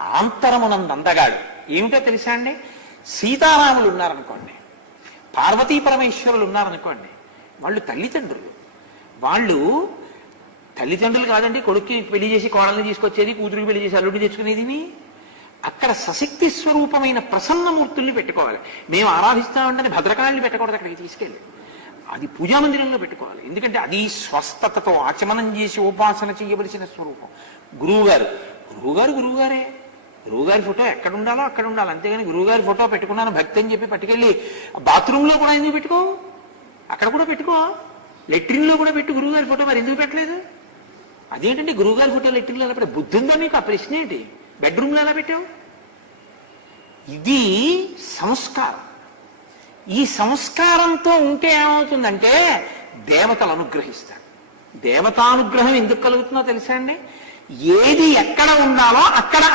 ఆంతరమునందు అందగాడు ఏమిటో తెలుసా అండి? సీతారాములు ఉన్నారనుకోండి పార్వతీ పరమేశ్వరులు ఉన్నారనుకోండి వాళ్ళు తల్లిదండ్రులు. వాళ్ళు తల్లిదండ్రులు కాదండి కొడుక్కి పెళ్ళి చేసి కోడల్ని తీసుకొచ్చేది కూతురికి పెళ్ళి చేసి అల్లుడిని తెచ్చుకునేదిని. అక్కడ సశక్తి స్వరూపమైన ప్రసన్నమూర్తుల్ని పెట్టుకోవాలి. మేము ఆరాధిస్తామంటే భద్రకాళిని పెట్టకూడదు అక్కడికి తీసుకెళ్ళి. అది పూజా మందిరంలో పెట్టుకోవాలి. ఎందుకంటే అది స్వస్థతతో ఆచమనం చేసి ఉపాసన చేయవలసిన స్వరూపం. గురువుగారు గురువుగారు గురువుగారే. గురువుగారి ఫోటో ఎక్కడ ఉండాలో అక్కడ ఉండాలి. అంతేగాని గురువుగారి ఫోటో పెట్టుకున్నాను భక్తి అని చెప్పి పట్టుకెళ్ళి బాత్రూంలో కూడా ఎందుకు పెట్టుకో? అక్కడ కూడా పెట్టుకో. లెట్రిన్లో కూడా పెట్టు గురువుగారి ఫోటో మరి ఎందుకు పెట్టలేదు? అదేంటంటే గురువుగారి ఫోటో లెట్రిన్లో ఎలా పెట్టావు? బుద్ధి ఉందా మీకు ఆ ప్రశ్న ఏంటి? బెడ్రూమ్లో ఎలా పెట్టావు? ఇది సంస్కారం. ఈ సంస్కారంతో ఉంటే ఏమవుతుందంటే దేవతలు అనుగ్రహిస్తారు. దేవతానుగ్రహం ఎందుకు కలుగుతుందో తెలుసా అండి? ఏది ఎక్కడ ఉండాలో అక్కడ